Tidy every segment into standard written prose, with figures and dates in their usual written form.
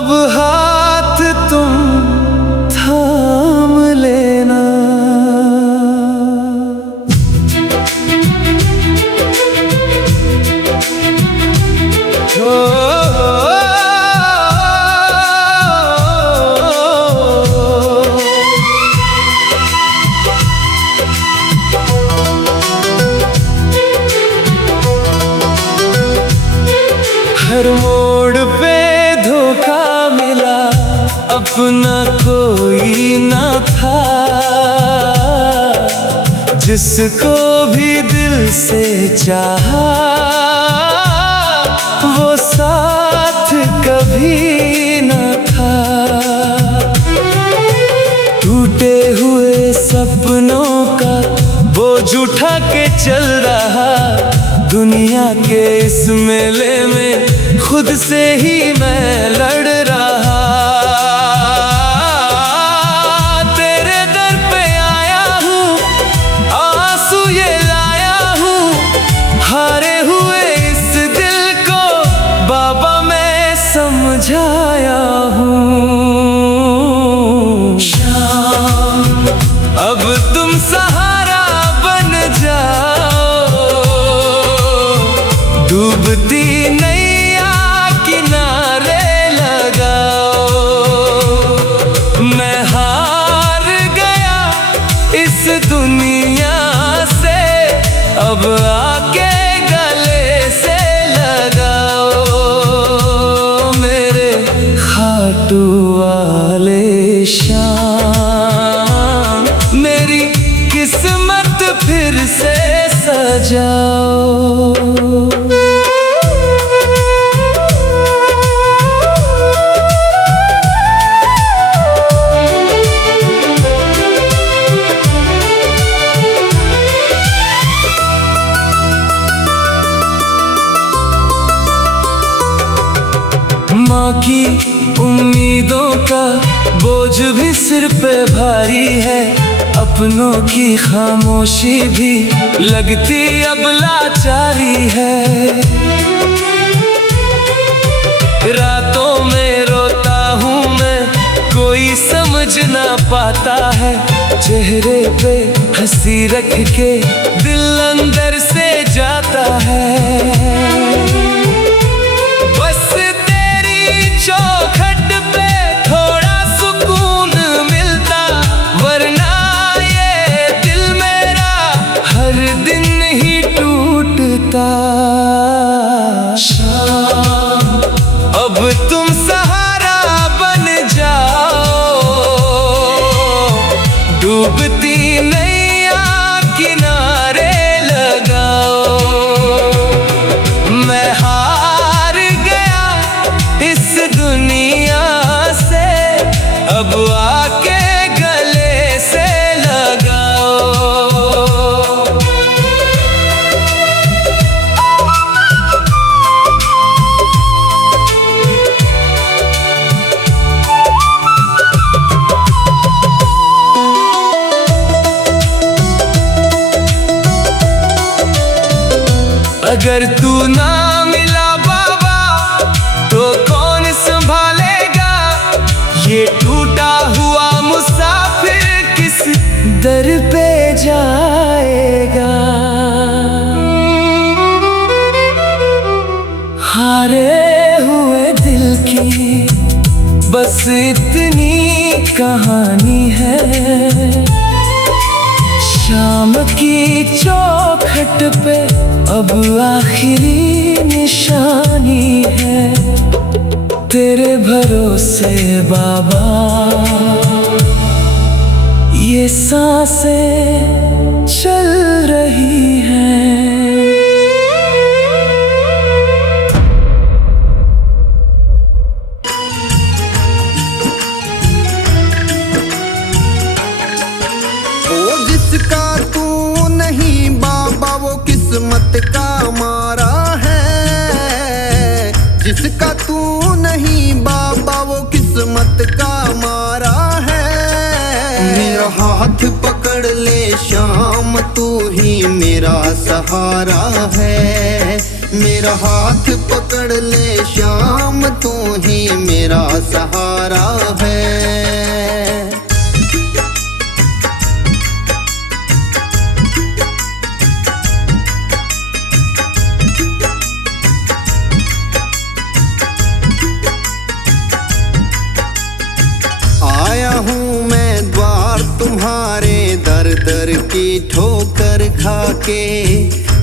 अब हाथ तुम थाम लेना। हर मोड़ पे धोखा मिला, अपना कोई ना था। जिसको भी दिल से चाहा, वो साथ कभी न था। टूटे हुए सपनों का बोझ उठा के चल रहा, दुनिया के इस मेले में खुद से ही मैं लड़ रहा। तेरे दर पे आया हूँ, आंसू ये लाया हूँ, हारे हुए इस दिल को बाबा मैं समझाया हूँ। शाम अब तुम सहारा बन जाओ, डूबती नैया किनारे लगाओ। मैं हार गया इस दुनिया से, अब आके गले से लगाओ। मेरे खाटू वाले शाम, मेरी किस्मत फिर से सजाओ। माँ की उम्मीदों का बोझ भी सिर पे भारी है, अपनों की खामोशी भी लगती अब लाचारी है। रातों में रोता हूँ मैं, कोई समझ ना पाता है। चेहरे पे हंसी रख के दिल अंदर से जाता है। चौखट पे थोड़ा सुकून मिलता, वरना ये दिल मेरा हर दिन ही टूटता। शाम अब तुम सहारा बन जाओ, डूबती नैया किनारे लगाओ। मैं हार गया इस दुनिया से, अब आके गले से लगाओ। अगर तू ना मिला बाबा तो कौन संभालेगा, ये टूटा हुआ मुसाफिर किस दर पे जाएगा। हारे हुए दिल की बस इतनी कहानी है। शाम की चौखट पे अब आखिरी निशानी है। तेरे भरोसे बाबा ये सांसें चल रही हैं। जिसका तू नहीं बाबा वो किस्मत का मारा है। जिसका तू नहीं बाबा वो किस्मत का मारा है। मेरा हाथ पकड़ ले श्याम, तू ही मेरा सहारा है। मेरा हाथ पकड़ ले श्याम, तू ही मेरा सहारा है। आया हूँ मैं द्वार तुम्हारे, दर दर की ठोकर खाके।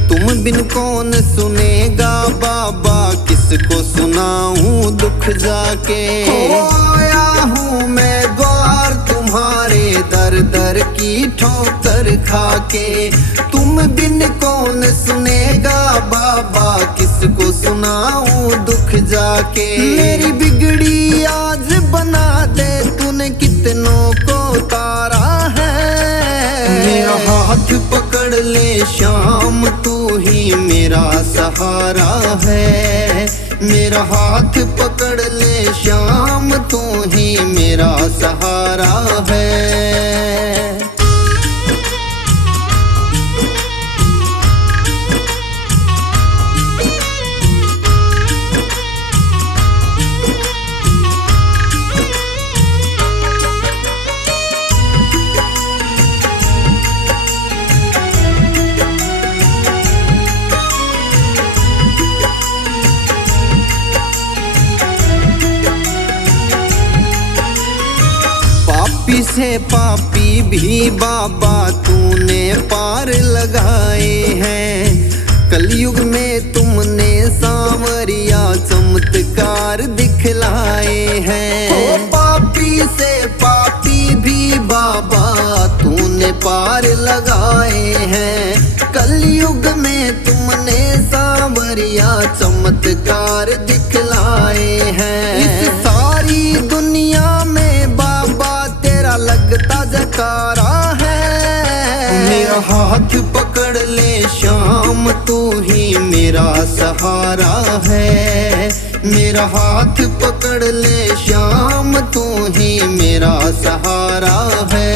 तुम बिन कौन सुनेगा बाबा, किसको सुनाऊं दुख जाके। आया हूँ मैं द्वार तुम्हारे, दर दर की ठोकर खाके। तुम बिन कौन सुनेगा बाबा, किसको सुनाऊं दुख जाके। मेरी बिगड़ी आज बना दे, तूने कितनों को तारा है। मेरा हाथ पकड़ ले श्याम, तू ही मेरा सहारा है। मेरा हाथ पकड़ ले श्याम, तू ही मेरा सहारा है। पापी से पापी भी बाबा तूने पार लगाए हैं। कलयुग में तुमने सांवरिया चमत्कार दिखलाए हैं। पापी से पापी भी बाबा तूने पार लगाए हैं। कलयुग में तुमने सांवरिया चमत्कार दिखलाए हैं। इस सारी दुनिया में बाबा तेरा लगता जकारा है। मेरा हाथ पकड़ ले श्याम, तू ही मेरा सहारा है। मेरा हाथ पकड़ ले श्याम, तू ही मेरा सहारा है।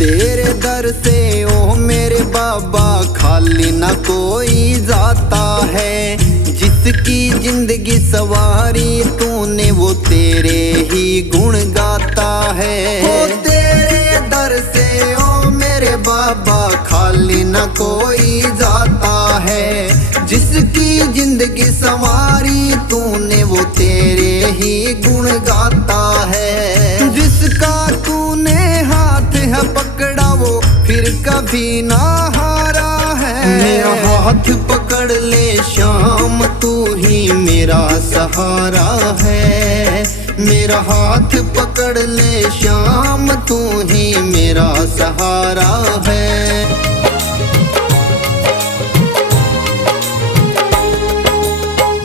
तेरे दर से ओ मेरे बाबा खाली ना कोई जाता है। जिसकी जिंदगी सवारी तूने वो तेरे ही गुण गाता है। ओ तेरे दर से ओ मेरे बाबा खाली ना कोई जाता है। जिसकी जिंदगी सवारी तूने वो तेरे ही गुण गाता है। जिसका तूने हाथ है पकड़ा वो फिर कभी ना हारा है। मेरा हाथ पकड़ ले श्याम, तू ही मेरा सहारा है। मेरा हाथ पकड़ ले श्याम, तू ही मेरा सहारा है।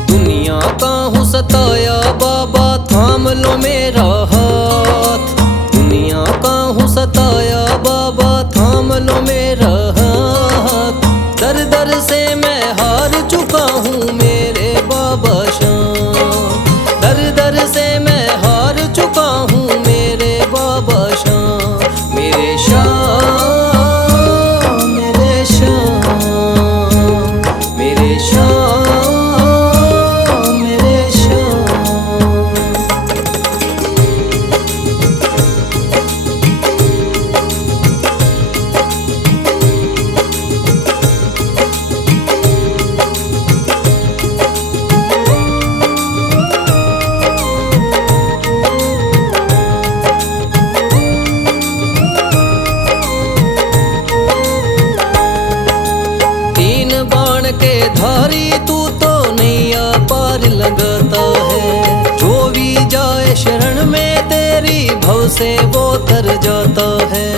दुनिया का हूँ सताया बाबा, थाम लो मेरा हाथ। दुनिया का हूँ सताया बाबा, थाम लो मेरा हाथ। दर दर से मैं हार चुका हूँ मेरे बाबा श्याम। दर दर से मैं हार चुका हूँ मेरे बाबा श्याम। मेरे श्याम, मेरे श्याम, मेरे श्याम, मेरे श्याम। धारी तू तो नैया पार लगाता है। जो भी जाए शरण में तेरी भव से वो तर जाता है।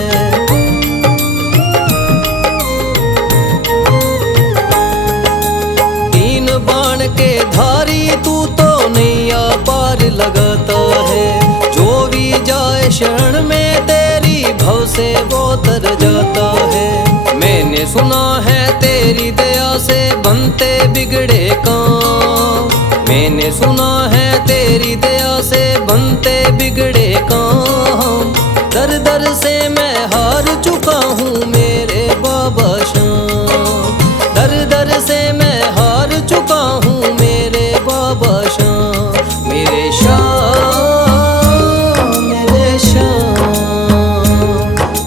तीन बाण के धारी तू तो नैया पार लगाता है। जो भी जाए शरण में तेरी भव से वो तर जाता है। मैंने मैंने सुना है तेरी दया से बनते बिगड़े काम। मैंने सुना है तेरी दया से बनते बिगड़े काम। दर दर से मैं हार चुका हूँ मेरे बाबा श्याम। दर दर से मैं हार चुका हूँ मेरे बाबा श्याम। मेरे श्याम, मेरे श्याम,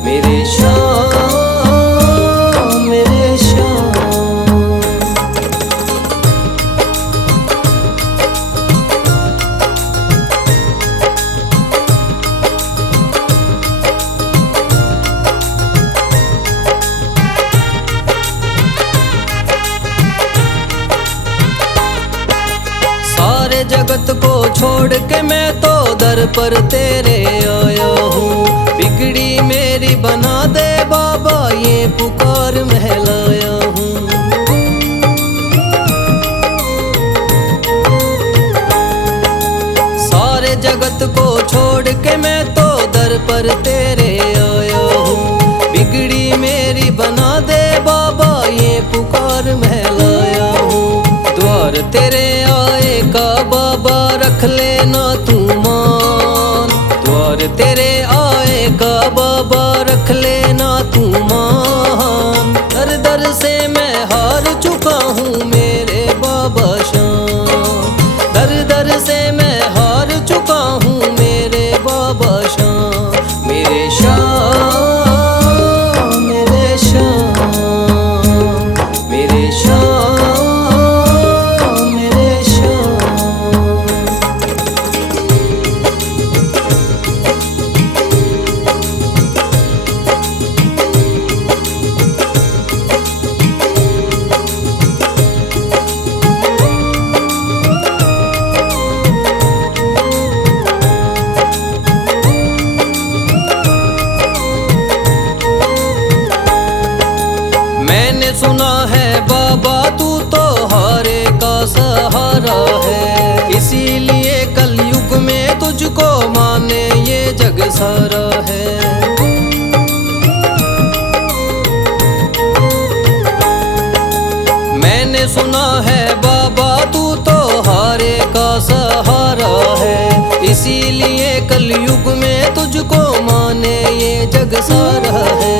मेरे श्याम, मेरे श्याम। सारे जगत को छोड़ के मैं तो दर पर तेरे आया हूँ। बिगड़ी मेरी बना दे बाबा ये पुकार महलाया हूँ। सारे जगत को छोड़ के मैं तो दर पर तेरे आया हूँ। बिगड़ी मेरी बना दे बाबा ये पुकार महलाया हूँ। द्वार तेरे आए का बाबा रख लेना तू मान। द्वार तेरे आए का बाबा रख लेना तू मान। दर दर से मैं हार चुका हूँ मेरे बाबा श्याम। दर दर से मैं हार चुका हूँ मेरे बाबा श्याम। मेरे श्याम, मेरे श्याम, मेरे श्याम, मेरे श्याम। मैंने सुना है बाबा तू तो हारे का सहारा है। इसीलिए कलयुग में तुझको माने ये जग सारा है। मैंने सुना है बाबा तू तो हारे का सहारा है। इसीलिए कलयुग में तुझको माने ये जग सारा है।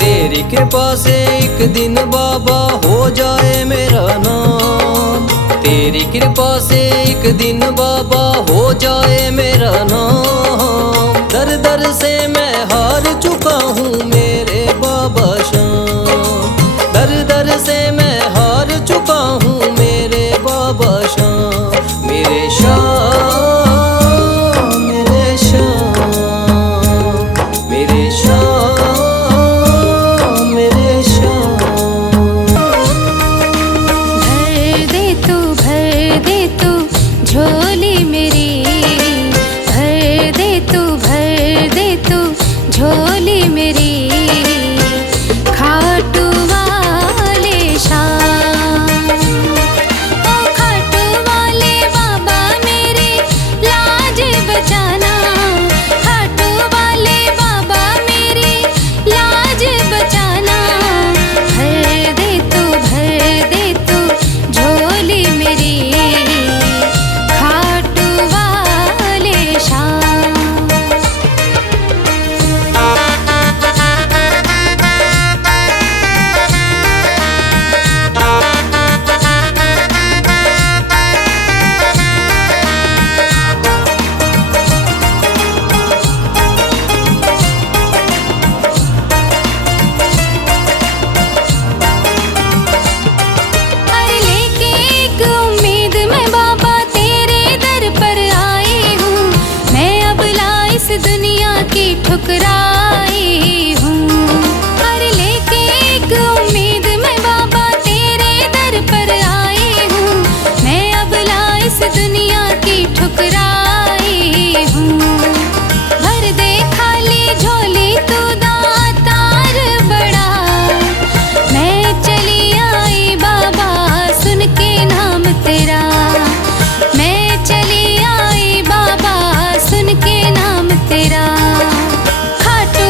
तेरी कृपा से एक दिन बाबा हो जाए मेरा नाम। तेरी कृपा से एक दिन बाबा हो जाए मेरा नाम। दर दर से मैं हार चुका हूँ मेरे बाबा श्याम। दर दर से मैं हार चुका हूँ मेरे बाबा श्याम। मेरे श्याम, मेरे श्याम, मेरे श्याम, मेरे श्याम। भर दे तू झोली मेरी। भर दे तू झोली मेरी। खाटू वाले श्याम, ओ खाटू वाले बाबा मेरे लाज बचाना। खाटू वाले बाबा मेरी लाज बचाना। भर दे तू झोली मेरी। खाटू वाले श्याम। अरे लेके एक उम्मीद मैं बाबा तेरे दर पर आई हूँ। मैं अब इस दुनिया की ठुकराई हूँ। अरे लेके एक उम्मीद मैं बाबा तेरे दर पर आई हूँ। मैं अब इस दुनिया की ठुकराई हूँ। भर दे खाली झोली तू दातार बड़ा। मैं चली आई बाबा सुन के नाम तेरा। मैं चली आई बाबा सुन के नाम तेरा। खाटू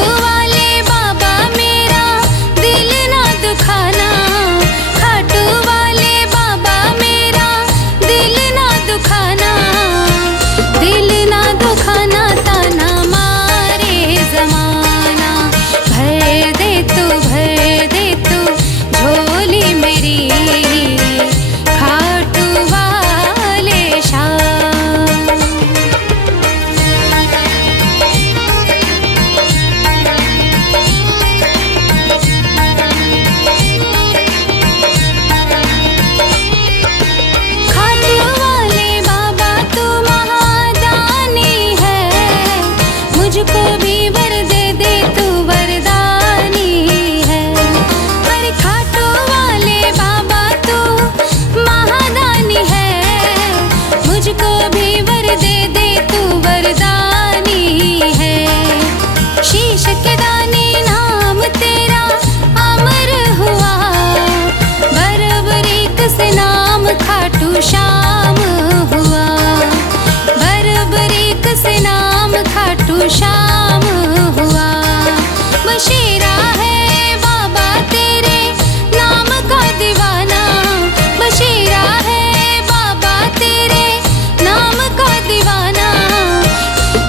शाम हुआ। बशीरा है बाबा तेरे नाम का दीवाना, बशीरा है बाबा तेरे नाम का दीवाना।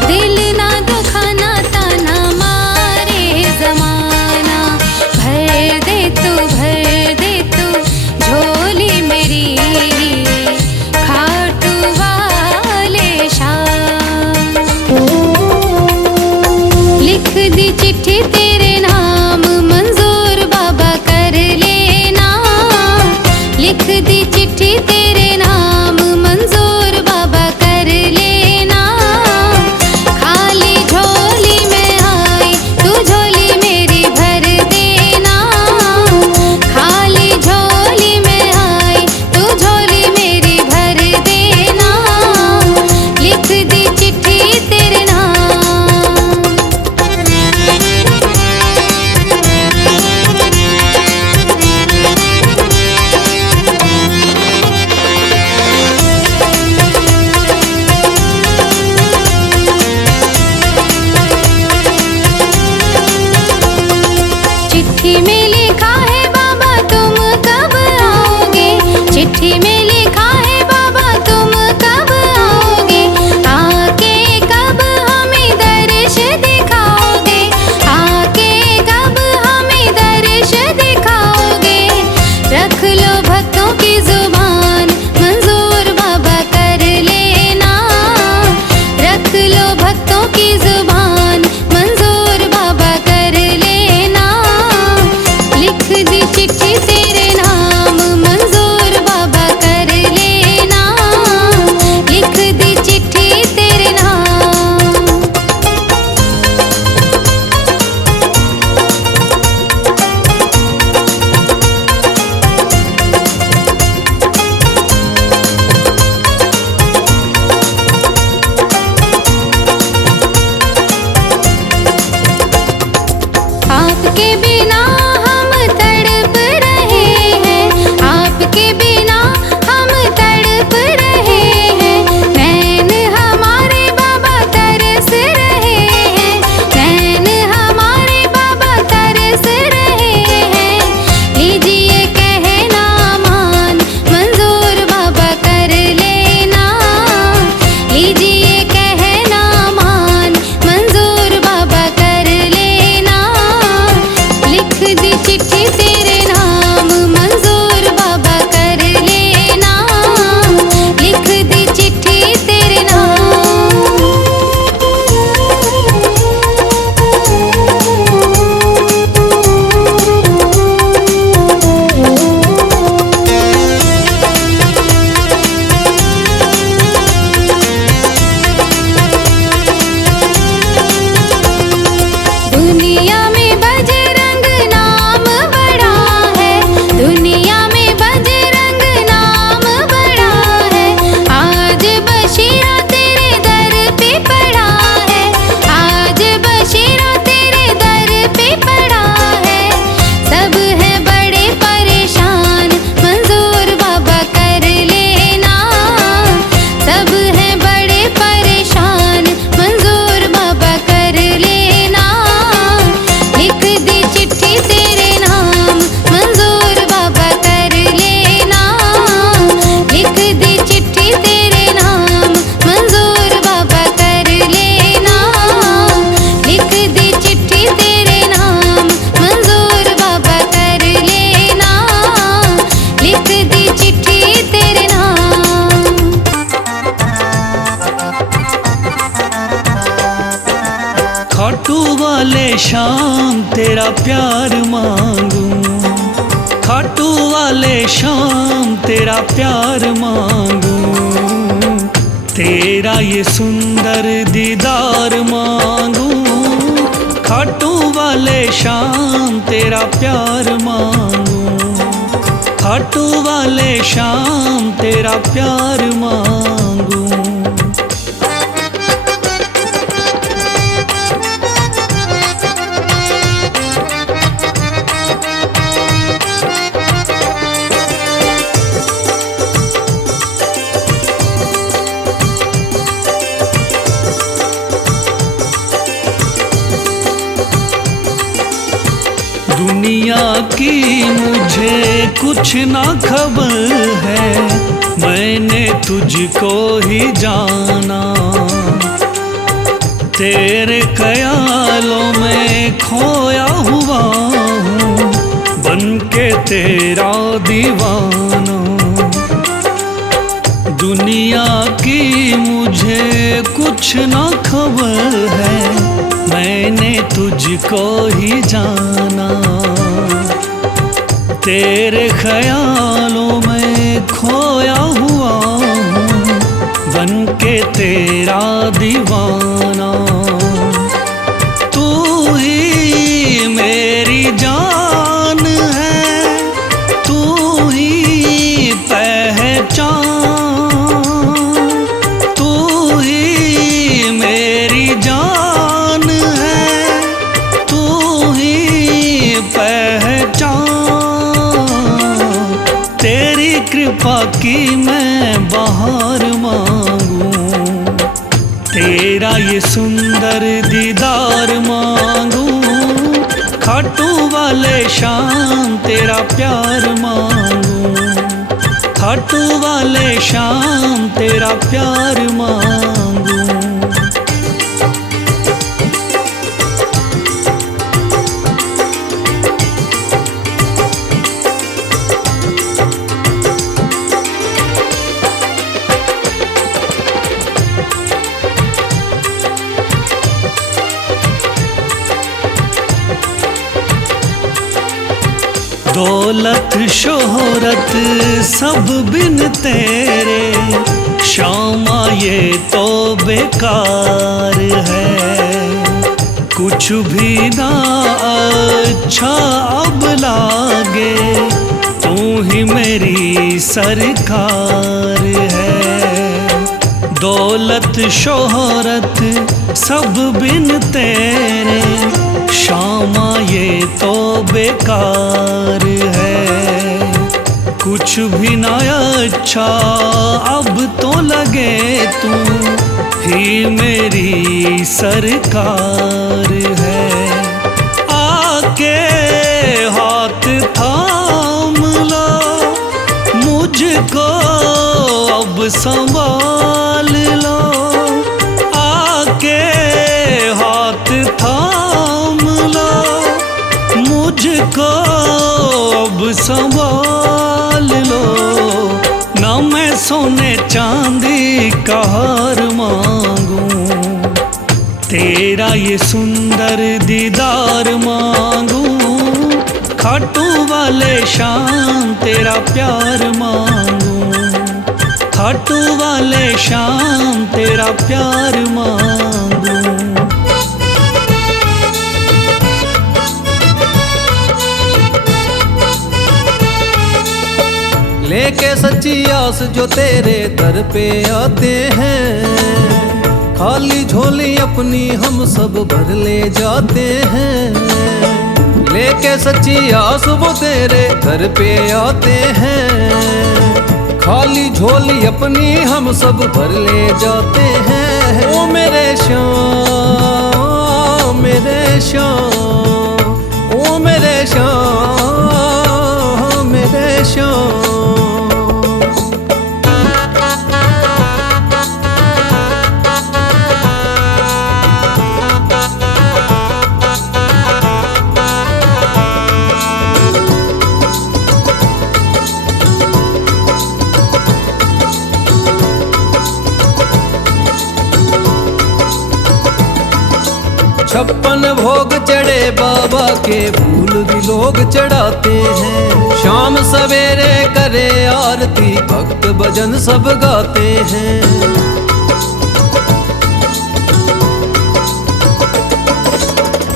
दिल ना दुखाना ताना मारे जमाना, भर दे तू झोली मेरी खाटू वाले शाम। लिख दी चिट्ठी तेरे नाम मंजूर बाबा कर लेना, लिख दी चिट्ठी तेरे नाम मंजूर बाबा कर लेना। खाली झोली में आई तू झोली मेरी भर देना, खाली झोली में आई तू झोली मेरी भर देना। लिख दी चिट्ठी तेरे नाम। चिट्ठी में लिखा है बाबा तुम कब आओगे, चिट्ठी में लिखा है बाबा तुम कब आओगे। आके कब हमें दर्श दिखाओगे, आके कब हमें दर्श दिखाओगे। रख लो भक्तों की जुबान मंजूर बाबा कर लेना, रख लो भक्तों की जुबान मंजूर बाबा कर लेना। लिख दी चिट्ठी तेरे नाम मंजूर बाबा कर लेना, लिख दी चिट्ठी तेरे नाम। आपके बिना हम तड़प रहे हैं, आपके बिना हम तड़प रहे हैं। नैन हमारे बाबा तरस रहे हैं, नैन हमारे बाबा तरस रहे हैं। लीजिए कहना मान मंजूर बाबा कर लेना, लीजिए कहना मान मंजूर बाबा कर लेना। लिख दी चिट्ठी तेरे नाम मंजूर बाबा कर लेना, लिख दी चिट्ठी तेरे नाम। दुनिया में बजरंग नाम बड़ा है, दुनिया में बजरंग नाम बड़ा है। आज बशीरा तेरे दर पे पड़ा है, आज बशीरा तेरे दर पे पड़ा है। सब है बड़े परेशान मंजूर बाबा कर लेना, सब है बड़े परेशान मंजूर बाबा कर लेना। लिख दी चिट्ठी तेरे नाम मंजूर बाबा कर लेना, लिख दी चिट्ठी तेरे नाम मंजूर बाबा कर लेना, लिख दी चिट्ठी तेरे नाम मंजूर बाबा कर लेना, लिख दी चिट्ठी तेरे नाम। खाटू वाले शाम तेरा प्यार मांगू, खाटू वाले शाम तेरा प्यार मांगू। तेरा ये सुंदर दीदार मांगू, खाटू वाले शाम तेरा प्यार मांगू, खाटू वाले शाम तेरा प्यार मांगू। दुनिया की मुझे कुछ ना खबर है, मैंने तुझको ही जाना। तेरे ख्यालों में खोया हुआ हूँ, बन के तेरा दीवाना। दुनिया की मुझे कुछ ना खबर है, मैंने तुझको ही जाना। तेरे ख्यालों में खोया हुआ हूँ, बन के तेरा दीवाना। तू ही मेरी जान है, तू ही पहचान, तू ही मेरी जान है, तू ही पहचान। तेरी कृपा की मैं बहार मांगूं, तेरा ये सुंदर दीदार मांगूं। खाटू वाले शाम तेरा प्यार मांगूं, खाटू वाले शाम तेरा प्यार मांगूं। दौलत शोहरत सब बिन तेरे, शामा ये तो बेकार है। कुछ भी ना अच्छा अब लागे, तू ही मेरी सरकार है। दौलत शोहरत सब बिन तेरे, शामा ये तो बेकार है। कुछ भी ना अच्छा अब तो लगे, तू ही मेरी सरकार है। आके हाथ थाम लो, मुझको अब संभाल लो। आके हाथ थाम लो, मुझको अब संभाल लो। ना मैं सोने चांदी का हार मांगूं, तेरा ये सुंदर दीदार मांगूं। खाटू वाले शाम तेरा प्यार मांगूं, खाटू वाले शाम तेरा प्यार मांगूं। लेके सच्ची आस जो तेरे दर पे आते हैं, खाली झोली अपनी हम सब भर ले जाते हैं। लेके सच्ची आस वो तेरे दर पे आते हैं, खाली झोली अपनी हम सब भर ले जाते हैं। ओ मेरे श्याम, मेरे श्याम, ओ मेरे श्याम, मेरे श्याम। छप्पन भोग चढ़े बाबा के, फूल भी लोग चढ़ाते हैं। शाम सवेरे करे आरती, भक्त भजन सब गाते हैं।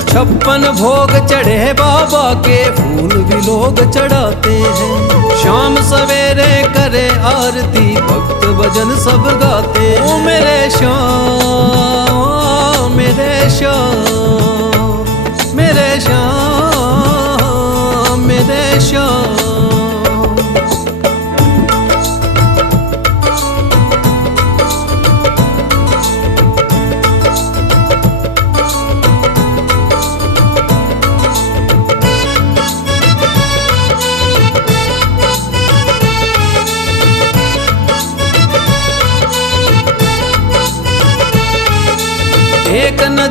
छप्पन भोग चढ़े बाबा के, फूल भी लोग चढ़ाते हैं। शाम सवेरे करे आरती, भक्त भजन सब गाते हैं। ओ मेरे श्याम, मेरे श्याम, मेरे श्याम, मेरे श्याम।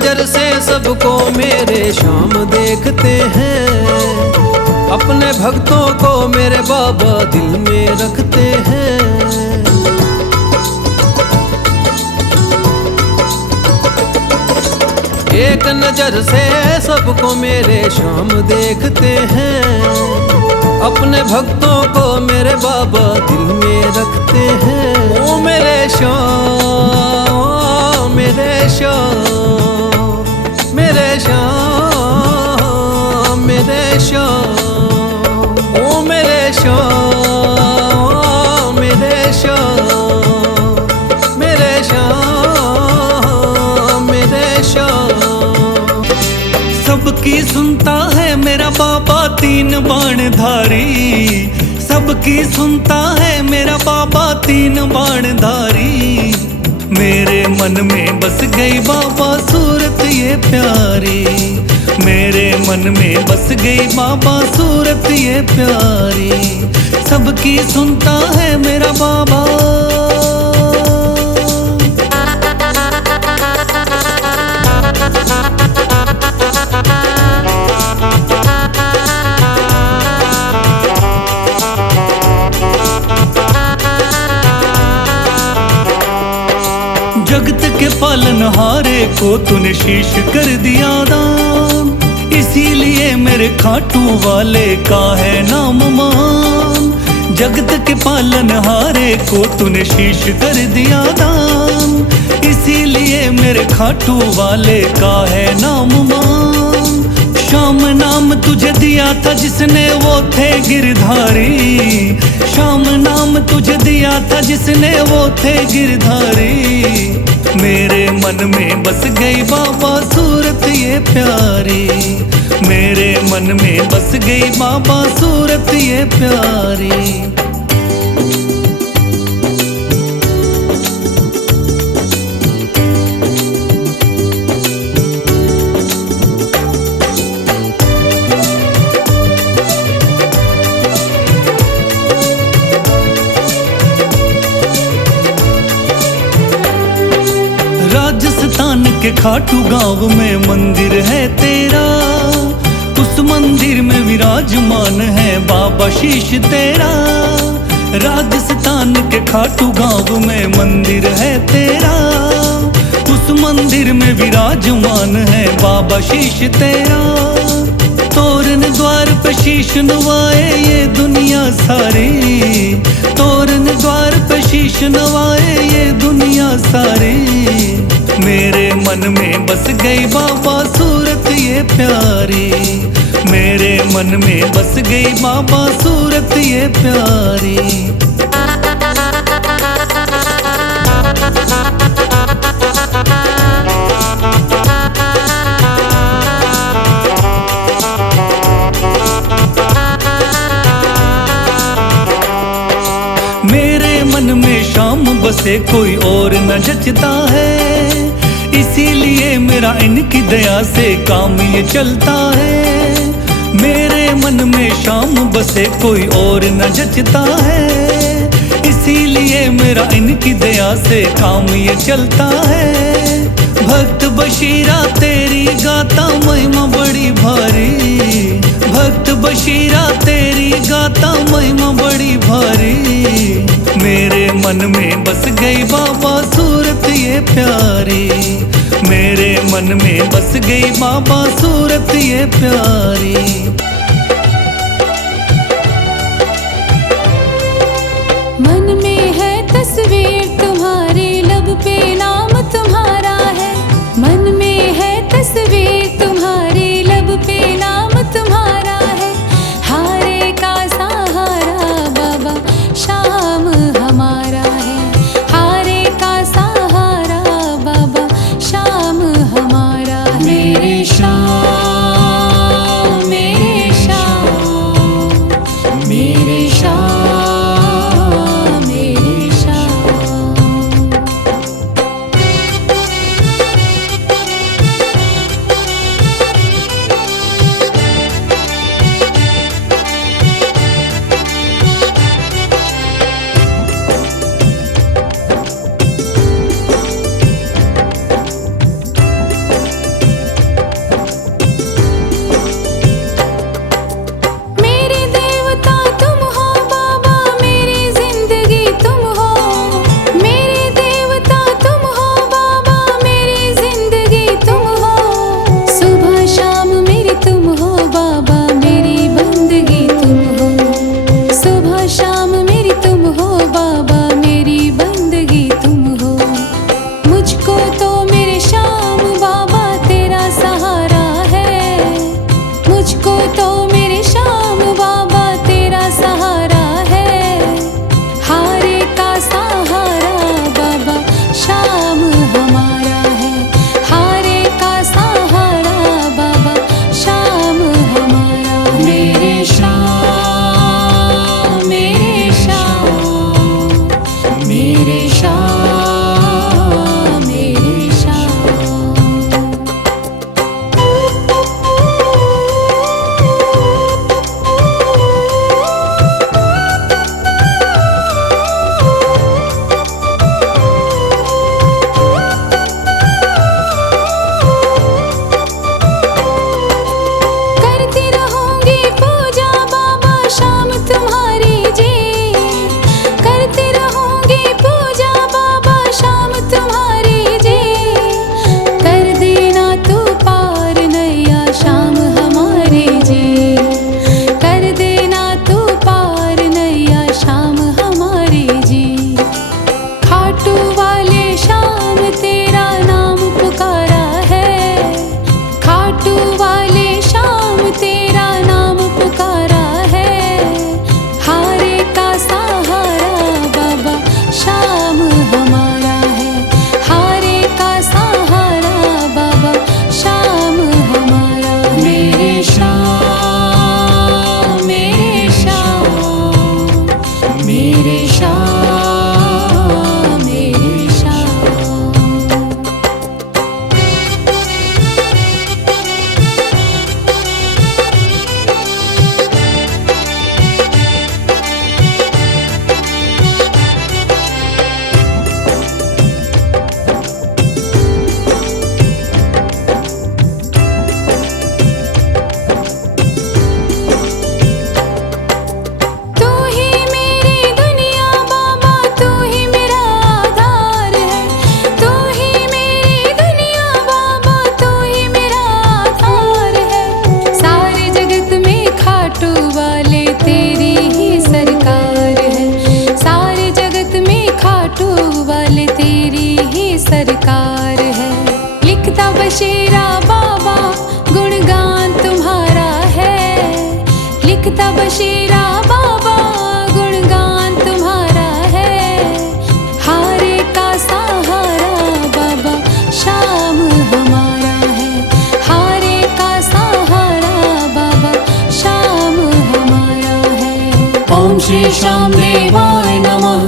नजर से सबको मेरे श्याम देखते हैं, अपने भक्तों को मेरे बाबा दिल में रखते हैं। एक नजर से सबको मेरे श्याम देखते हैं, अपने भक्तों को मेरे बाबा दिल में रखते हैं। ओ मेरे श्याम, मेरे श्याम, मेरे श्याम, मेरे श्याम, ओ मेरे श्याम, मेरे श्याम, मेरे श्याम, मेरे श्याम। सबकी सुनता है मेरा बाबा तीन बाणधारी, सबकी सुनता है मेरा बाबा तीन बाणधारी। मेरे मन में बस गई बाबा सूरत ये प्यारी, मेरे मन में बस गई बाबा सूरत ये प्यारी। सबकी सुनता है मेरा बाबा। जगत के पालनहारे को तूने शीश कर दिया दान, इसीलिए मेरे खाटू वाले का है नाम मान। जगत के पालनहारे को तूने शीश कर दिया दान, इसीलिए मेरे खाटू वाले का है नाम मान। श्याम नाम तुझे दिया था जिसने वो थे गिरधारी, श्याम नाम तुझे दिया था जिसने वो थे गिरधारी। मेरे मन में बस गई बाबा सूरत ये प्यारी, मेरे मन में बस गई बाबा सूरत ये प्यारी। राजस्थान के खाटू गांव में मंदिर है तेरा, उस मंदिर में विराजमान है बाबा शीश तेरा। राजस्थान के खाटू गांव में मंदिर है तेरा, उस मंदिर में विराजमान है बाबा शीश तेरा। तोरण द्वार पे शीश नवाए ये दुनिया सारी, तोरण द्वार पे शीश नवाए ये दुनिया सारी। मेरे मन में बस गई बाबा सूरत ये प्यारी, मेरे मन में बस गई बाबा सूरत ये प्यारी। मेरे मन में शाम बसे कोई और न जचता है, इसीलिए मेरा इनकी दया से काम ये चलता है। मेरे मन में शाम बसे कोई और न जचता है, इसीलिए मेरा इनकी दया से काम ये चलता है। भक्त बशीरा तेरी गाता महिमा बड़ी भारी, भक्त बशीरा तेरी गाता महिमा बड़ी भारी। मेरे मन में बस गई बाबा सूरत ये प्यारी, मेरे मन में बस गई बाबा सूरत ये प्यारी। मन में है तस्वीर तुम्हारी, लब पे नाम तुम्हारा है। मन में है तस्वीर तुम्हारी, लब पे नाम तुम्हारा है। हारे का सहारा बाबा शाम हमारा है, हारे का सहारा बाबा शाम हमारा है। मेरे श्याम, मेरे तब शेरा बाबा गुणगान तुम्हारा है। हारे का सहारा बाबा श्याम हमारा है। हारे का सहारा बाबा श्याम हमारा है। ओम श्री श्याम देवाय नमः।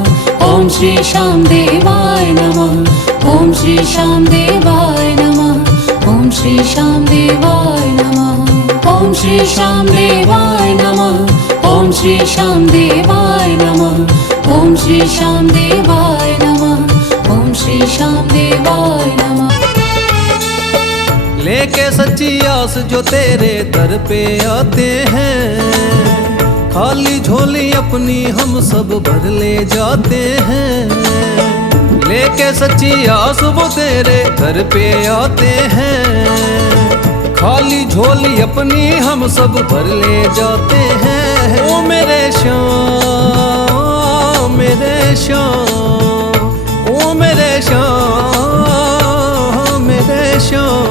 ओम श्री श्याम देवाय नमः। ओम श्री श्याम देवाय नमः। ओम श्री श्याम देवाय नमः। ओम श्री श्याम देवाय नमः। ओम श्री श्याम देवाय नमः। ओम श्री श्याम देवाय नमः। ओम श्री श्याम देवाय नमः। लेके सच्ची आस जो तेरे दर पे आते हैं, खाली झोली अपनी हम सब भर ले जाते हैं। लेके सच्ची आस वो तेरे दर पे आते हैं, खाली झोली अपनी हम सब भर ले जाते हैं। ओ मेरे श्याम मेरे श्याम, ओ मेरे श्याम मेरे श्याम।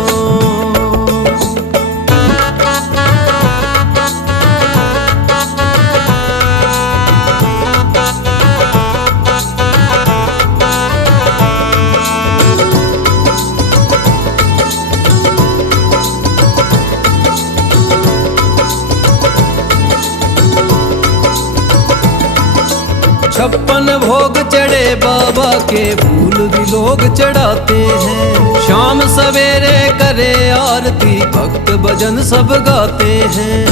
छप्पन भोग चढ़े बाबा के फूल भी लोग चढ़ाते हैं। शाम सवेरे करे आरती भक्त भजन सब गाते हैं।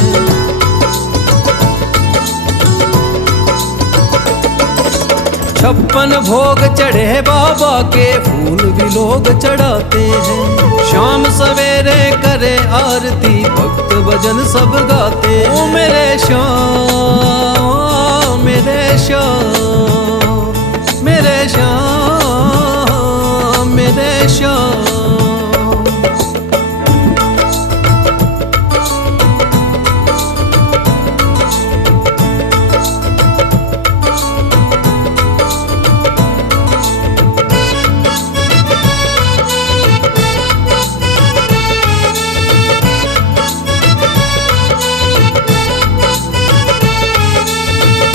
छप्पन भोग चढ़े बाबा के फूल भी लोग चढ़ाते हैं। शाम सवेरे करे आरती भक्त भजन सब गाते हैं। ओ मेरे श्याम मेरे श्याम मेरे श्याम मेरे श्याम।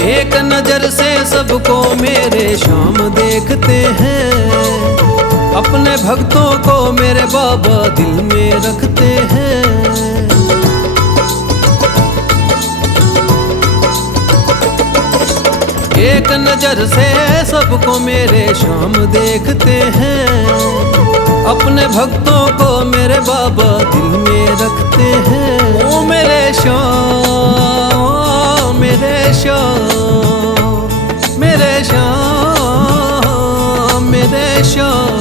एक नजर से सबको मेरे श्याम देखते हैं। अपने भक्तों को मेरे बाबा दिल में रखते हैं। एक नजर से सबको मेरे श्याम देखते हैं। अपने भक्तों को मेरे बाबा दिल में रखते हैं। ओ मेरे श्याम मेरे श्याम मेरे श्याम मेरे श्याम।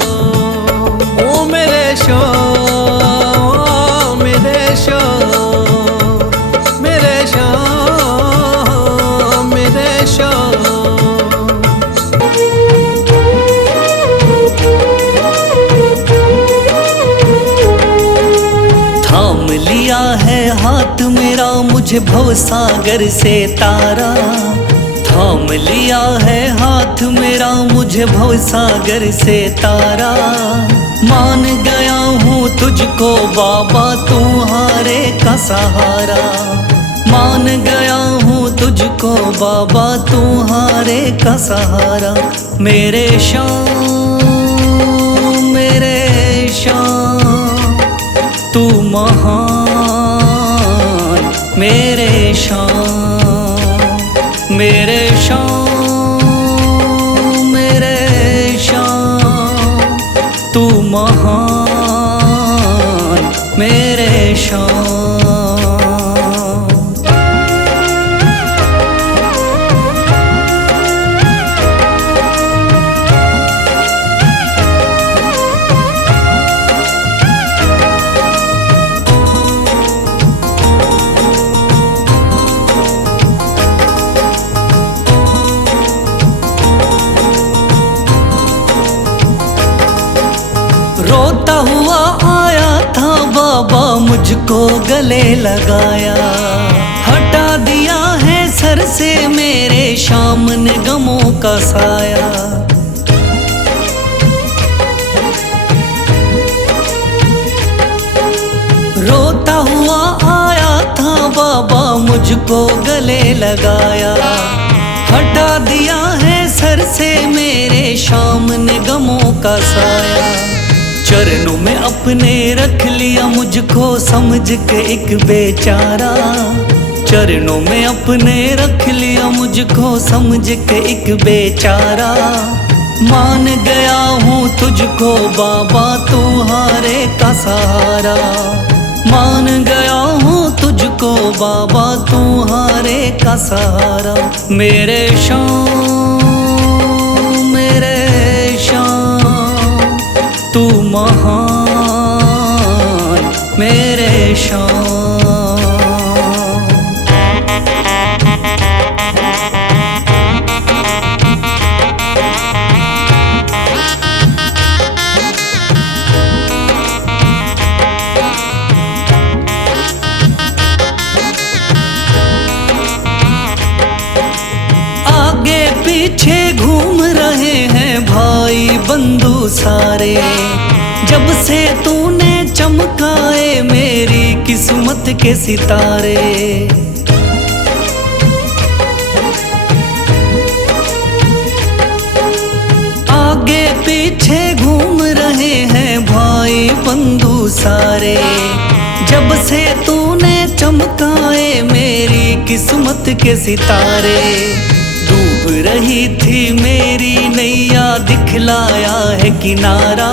ओ मेरे श्याम मेरे श्याम मेरे श्याम मेरे श्याम। थाम लिया है हाथ मेरा मुझे भवसागर से तारा। थाम लिया है हाथ मेरा मुझे भवसागर से तारा। मान गया हूँ तुझको बाबा तुम्हारे का सहारा। मान गया हूँ तुझको बाबा तुम्हारे का सहारा। मेरे श्याम मेरे श्याम तू महान। मेरे श्याम मेरे श्याम मेरे श्याम तू महान। मेरे श्याम। रोता हुआ आया था बाबा मुझको गले लगाया। हटा दिया है सर से मेरे श्याम ने गमों का साया। रोता हुआ आया था बाबा मुझको गले लगाया, हटा दिया है सर से मेरे शाम ने गमों का साया। चरणों में अपने रख लिया मुझको समझ के एक बेचारा, चरणों में अपने रख लिया मुझको समझ के एक बेचारा। मान गया हूँ तुझको बाबा तुम्हारे का सहारा, मान गया हूँ तुझको बाबा तुम्हारे का सहारा। मेरे शाम तू महान मेरे शाम। पीछे घूम रहे हैं भाई बंधु सारे, जब से तूने चमकाए मेरी किस्मत के सितारे। आगे पीछे घूम रहे हैं भाई बंधु सारे, जब से तूने चमकाए मेरी किस्मत के सितारे। डूब रही थी मेरी नैया दिखलाया है किनारा,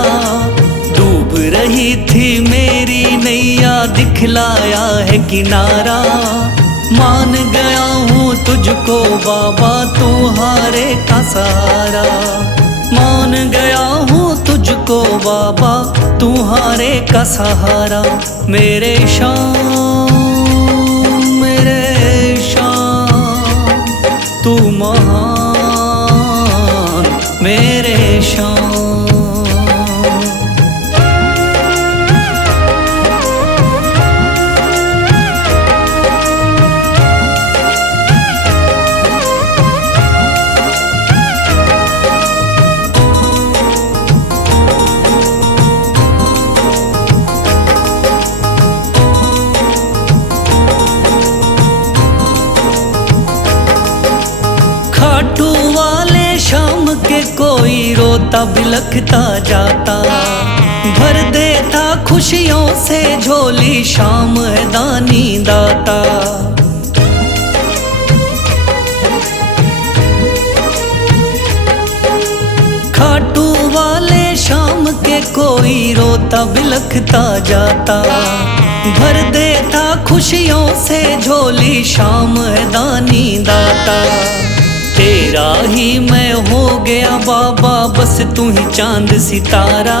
डूब रही थी मेरी नैया दिखलाया है किनारा। मान गया हूँ तुझको बाबा तुम्हारे का सहारा, मान गया हूँ तुझको बाबा तुम्हारे का सहारा। मेरे शाम तू महान मेरे शाम। खाटू वाले शाम के कोई रोता बिलखता जाता, भर देता खुशियों से झोली शाम है दानी दाता। खाटू वाले शाम के कोई रोता बिलखता जाता, भर देता खुशियों से झोली शाम है दानी दाता। तेरा ही मैं हो गया बाबा बस तू ही चांद सितारा,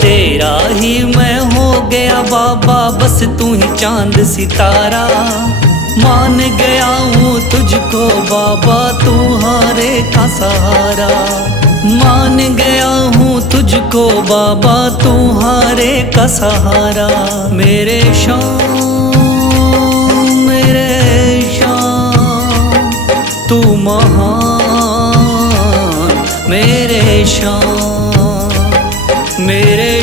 तेरा ही मैं हो गया बाबा बस तू ही चांद सितारा। मान गया हूँ तुझको बाबा तुम्हारे का सहारा, मान गया हूँ तुझको बाबा तुम्हारे का सहारा। मेरे शाम तू महान मेरे शाम मेरे